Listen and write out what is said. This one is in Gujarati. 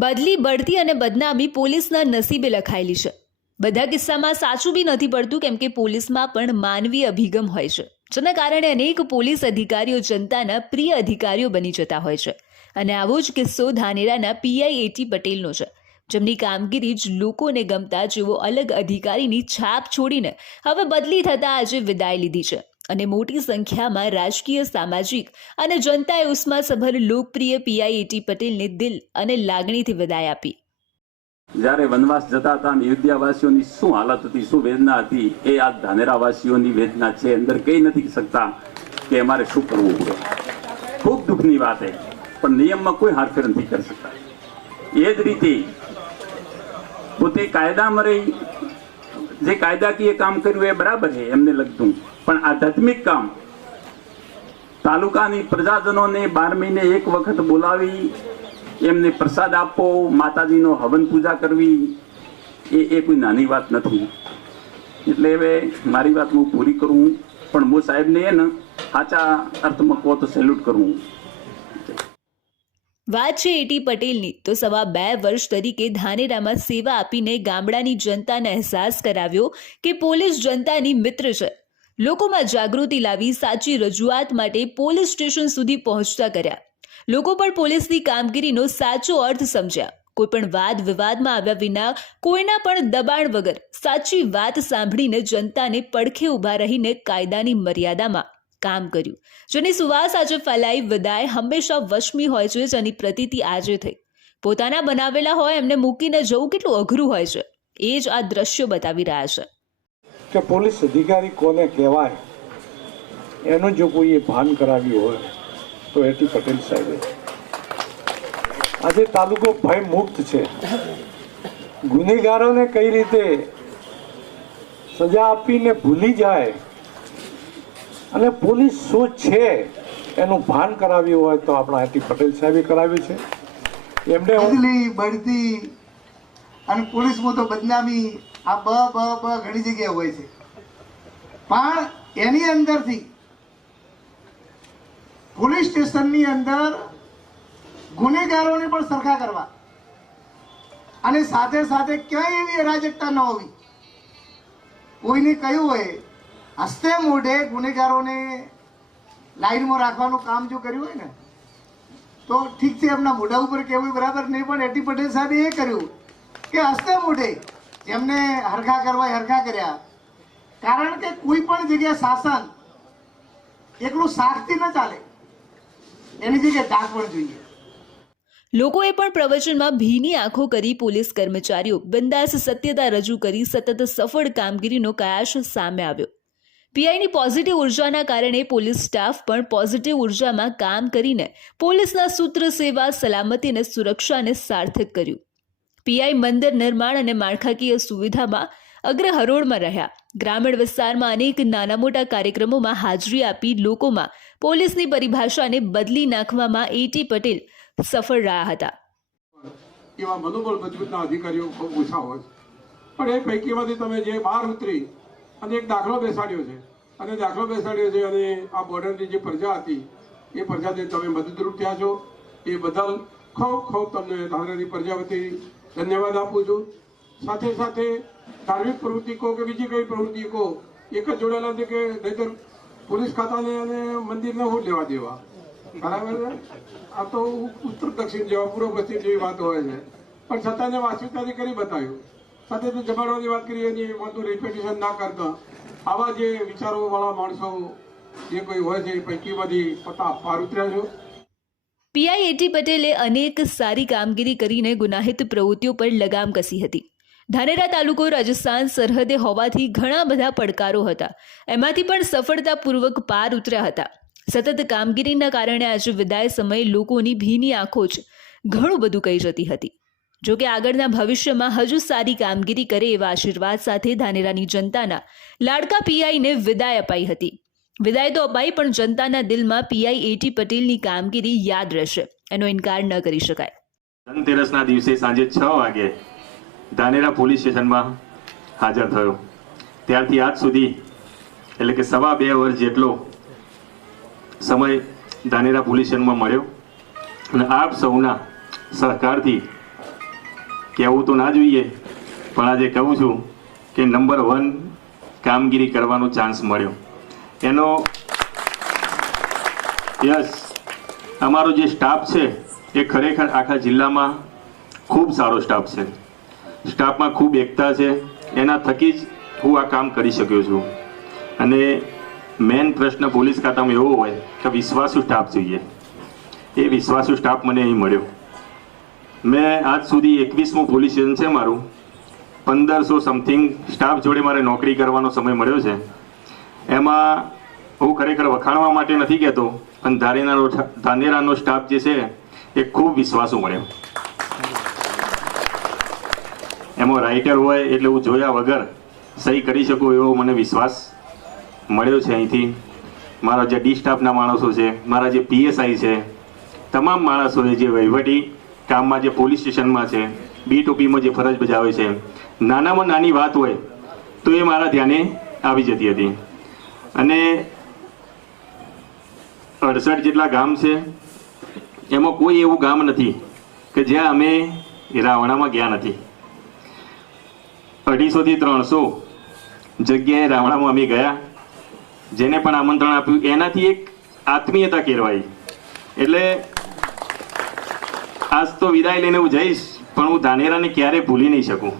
બદલી બઢતી અને બદનામી પોલીસના નસીબે લખાયેલી છે। બધા કિસ્સામાં સાચું બી નથી પડતું, કેમ કે પોલીસમાં પણ માનવીય અભિગમ હોય છે, જેના કારણે અનેક પોલીસ અધિકારીઓ જનતાના પ્રિય અધિકારીઓ બની જતા હોય છે। અને આવો જ કિસ્સો ધાનેરાના પીઆઈ એટી પટેલનો છે, જેમની કામગીરી જ લોકોને ગમતા જેવો અલગ અધિકારીની છાપ છોડીને હવે બદલી થતાં આજે વિદાય લીધી છે। અને મોટી સંખ્યામાં રાજકીય, સામાજિક અને જનતાએ ઉષ્માસભર લોકપ્રિય પીઆઈ એટી પટેલને દિલ અને લાગણીથી વિદાય આપી। જ્યારે વનવાસ જતા હતા અને અયોધ્યાવાસીઓની શું હાલત હતી, શું વેદના હતી, એ આ ધાનેરાવાસીઓની વેદના છે। અંદર કહી નથી શકતા કે અમારે શું કરવું પડે। ખૂબ દુઃખની વાત છે, પણ નિયમમાં કોઈ હારફેર નથી કરી શકતા। એ જ રીતે પોતે કાયદામાં રહી જે કાયદાકીય કામ કર્યું એ બરાબર છે, એમને લગતું, પણ આધ્યાત્મિક કામ તાલુકાની પ્રજાજનોને 12 મહિને એક વખત બોલાવી એમને પ્રસાદ આપવો, માતાજીનો હવન પૂજા કરવી, એ કોઈ નાની વાત નથી। એટલે હવે મારી વાત હું પૂરી કરું, પણ હું સાહેબને એને સાચા અર્થમાં કહો તો સેલ્યુટ કરું। વાત છે એટી પટેલની, તો 2.5 વર્ષ તરીકે ધાનેરામાં સેવા આપીને ગામડાની જનતાને અહેસાસ કરાવ્યો કે પોલીસ જનતાની મિત્ર છે। લોકોમાં જાગૃતિ લાવી સાચી રજૂઆત માટે પોલીસ સ્ટેશન સુધી પહોંચતા કર્યા। લોકો પણ પોલીસની કામગીરીનો સાચો અર્થ સમજ્યા। કોઈ પણ વાદ વિવાદમાં આવ્યા વિના, કોઈના પણ દબાણ વગર સાચી વાત સાંભળીને જનતાને પડખે ઊભા રહીને કાયદાની મર્યાદામાં કામ કર્યું, જેની સુવાસ આજે ફેલાઈ। વિદાય હંમેશા વશમી હોય છે, જેની પ્રતીતિ આજે થઈ। પોતાના બનાવેલા હોય એમને મૂકીને જવું કેટલું અઘરું હોય છે, એ જ આ દ્રશ્યો બતાવી રહ્યા છે કે પોલીસ અધિકારી કોને કહેવાય એનું જો કોઈએ ભાન કરાવ્યું હોય તો એટી પટેલ સાહેબે। આજે તાલુકો ભય મુક્ત છે। ગુનેગારોને કઈ રીતે સજા આપીને ભૂલી જાય અને પોલીસ શું છે એનું ભાન કરાવ્યું હોય તો આપણા એટી પટેલ સાહેબે કરાવ્યું છે। એમને બદલી બઢતી અને પોલીસમાં તો બદનામી આ બ ઘણી જગ્યાએ હોય છે, પણ એની અંદરથી પોલીસ સ્ટેશનની અંદર ગુનેગારોને પણ સરખા કરવા અને સાથે સાથે ક્યાંય એવી અરાજકતા ન હોવી। કોઈને કહ્યું હોય હસ્તે મોઢે ગુનેગારોને લાઈનમાં રાખવાનું કામ જો કર્યું હોય ને તો ઠીક છે, એમના મોઢા ઉપર કહેવું બરાબર નહીં, પણ એટી પટેલ સાહેબે એ કર્યું કે હસ્તે મોઢે જેમને હરખા કરવા હરખા કર્યા। કારણ કે કોઈ પણ જગ્યાએ શાસન એકલું શાકથી ન ચાલે, એની જગ્યાએ ધાક પણ જોઈએ। લોકોએ પણ પ્રવચનમાં ભીની આંખો કરી પોલીસ કર્મચારીઓ બિંદાસ સત્યતા રજૂ કરી સતત સફળ કામગીરીનો કયાસ સામે આવ્યો। પીઆઈની પોઝિટિવ ઉર્જાના કારણે પોલીસ સ્ટાફ પણ પોઝિટિવ ઉર્જામાં કામ કરીને પોલીસના સૂત્ર સેવા, સલામતી અને સુરક્ષાને સાર્થક કર્યું। પીઆઈ મંદિર નિર્માણ અને માળખાકીય સુવિધામાં અગ્રહરોળમાં રહ્યા। ગ્રામીણ વિસ્તારમાં અનેક નાના મોટા કાર્યક્રમોમાં હાજરી આપી લોકોમાં પોલીસની પરિભાષાને બદલી નાખવામાં એટી પટેલ સફળ રહ્યા હતા। એવા મનોબળ મજબૂતના અધિકારીઓ ખૂબ ઓછા હોય, પણ એ પૈકીમાંથી તમે જે બહાર ઉતરી અને એક દાખલો બેસાડ્યો છે અને આ બોર્ડરની જે પ્રજા હતી એ પ્રજાને તમે મદદરૂપ થયા છો, એ બદલ ખૂબ તમને ધાનેરાની પ્રજા વતી ધન્યવાદ આપું છું। સાથે સાથે ધાર્મિક પ્રવૃત્તિ કહો કે બીજી કઈ પ્રવૃત્તિ કહો, એક જ જોડેલા છે કે નહીતર પોલીસ ખાતાને અને મંદિરને હું લેવા દેવા, બરાબર છે? આ તો ઉત્તર દક્ષિણ જેવા, પૂર્વ પશ્ચિમ જેવી વાત હોય છે, પણ છતાં વાસ્તવિકતાથી કરી બતાવ્યું। સાથે તો જમાડવાની વાત કરી, એની વાતનું રિપીટેશન ના કરતા આવા જે વિચારોવાળા માણસો જે કોઈ હોય છે એ પૈકીમાંથી પાર ઉતર્યા છો। પીઆઈ એટી પટેલે અનેક સારી કામગીરી કરીને ગુનાહિત પ્રવૃત્તિઓ પર લગામ કસી હતી। ધાનેરા તાલુકો રાજસ્થાન સરહદે હોવાથી ઘણા બધા પડકારો હતા, એમાંથી પણ સફળતાપૂર્વક પાર ઉતર્યા હતા। સતત કામગીરીના કારણે આજે વિદાય સમયે લોકોની ભીની આંખો જ ઘણું બધું કહી જતી હતી। જો કે આગળના ભવિષ્યમાં હજુ સારી કામગીરી કરે એવા આશીર્વાદ સાથે ધાનેરાની જનતાના લાડકા પીઆઈને વિદાય અપાઈ હતી। વિદાય તો અપાઈ, પણ જનતાના દિલમાં પીઆઈ એટી પટેલની કામગીરી યાદ રહેશે, એનો ઇનકાર ન કરી શકાય। ધનતેરસના દિવસે સાંજે 6 વાગે ધાનેરા પોલીસ સ્ટેશનમાં હાજર થયો। ત્યારથી આજ સુધી એટલે કે 2.5 વર્ષ જેટલો સમય ધાનેરા પોલીસ સ્ટેશનમાં મળ્યો અને આપ સૌના સહકારથી કહેવું તો ના જોઈએ, પણ આજે કહું છું કે નંબર 1 કામગીરી કરવાનો ચાન્સ મળ્યો એનો યસ અમારો જે સ્ટાફ છે એ ખરેખર આખા જિલ્લામાં ખૂબ સારો સ્ટાફ છે. સ્ટાફમાં ખૂબ એકતા છે, એના થકી જ હું આ કામ કરી શક્યો છું. અને મેન પ્રશ્ન પોલીસ ખાતામાં એવો હોય કે વિશ્વાસુ સ્ટાફ જોઈએ. એ વિશ્વાસુ સ્ટાફ મને અહીં મળ્યો. મેં આજ સુધી 21મું પોલીસ સ્ટેશન છે મારું, 1500 સમથિંગ સ્ટાફ જોડે મારે નોકરી કરવાનો સમય મળ્યો છે. એમાં હું ખરેખર વખાણવા માટે નથી કહેતો, પણ ધાનેરાનો સ્ટાફ જે છે એ ખૂબ વિશ્વાસુ મળ્યો. એમાં રાઇટર હોય એટલે હું જોયા વગર સહી કરી શકું એવો મને વિશ્વાસ મળ્યો છે અહીંથી. મારા જે ડી સ્ટાફના માણસો છે, મારા જે PSI છે, તમામ માણસોએ જે વહીવટી કામમાં જે પોલીસ સ્ટેશનમાં છે, BTOPમાં જે ફરજ બજાવે છે, નાનામાં નાની વાત હોય તો એ મારા ધ્યાને આવી જતી હતી. અને 68 જેટલા ગામ છે, એમાં કોઈ એવું ગામ નથી કે જ્યાં અમે રાવણામાં ગયા નથી. 250 થી 300 જગ્યાએ રાવણામાં અમે ગયા. જેને પણ આમંત્રણ આપ્યું એનાથી એક આત્મીયતા કેળવાઈ. એટલે આજ તો વિદાય લઈને હું જઈશ, પણ હું ધાનેરાને ક્યારેય ભૂલી નહીં શકું.